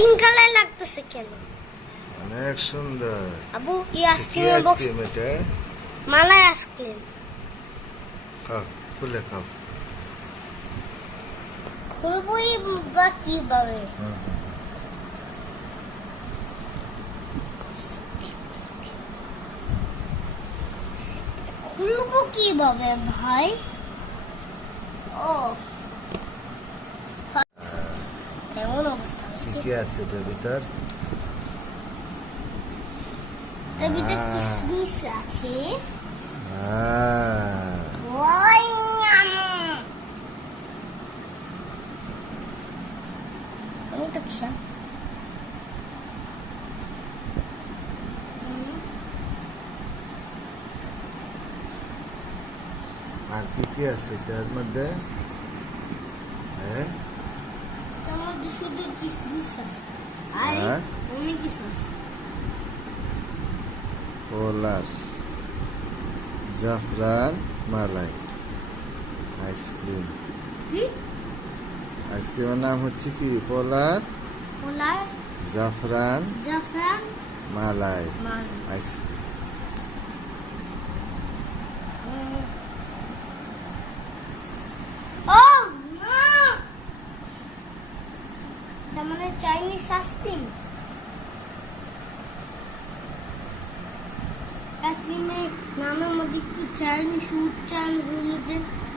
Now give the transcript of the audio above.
Pink colour লাগতেছে কেন? অনেক সুন্দর। আবু কি আইসক্রিমের বক্স, আইসক্রিম এটা? মালাই আইসক্রিম। খাও, খুলে খাও। খুলবই বা কিভাবে? খুলবো কিভাবে ভাই? ও এমন অবস্থা কি হয়েছে। কি আছে এটার ভিতর? এর ভিতরে কিসমিস আছে। আহ, ওই আমি তো খেলাম। আর কি কি আছে এটার মধ্যে? হ্যাঁ, তোমার শুধু কিসমিস আছে আর হ্যাঁ? অনেক কিছু আছে। পোলার, জাফরান, মালাই আইসক্রিম। কি? আইসক্রিমের নাম হচ্ছে কি? পোলার, পোলার, জাফরান, জাফরান, মালাই মান। আইসক্রিম। ও না, তার মানে চাইনিজ আইসক্রিম। আইসক্রিমের নামের মধ্যে একটু চাইনিজ উচ্চারণ হইলে যে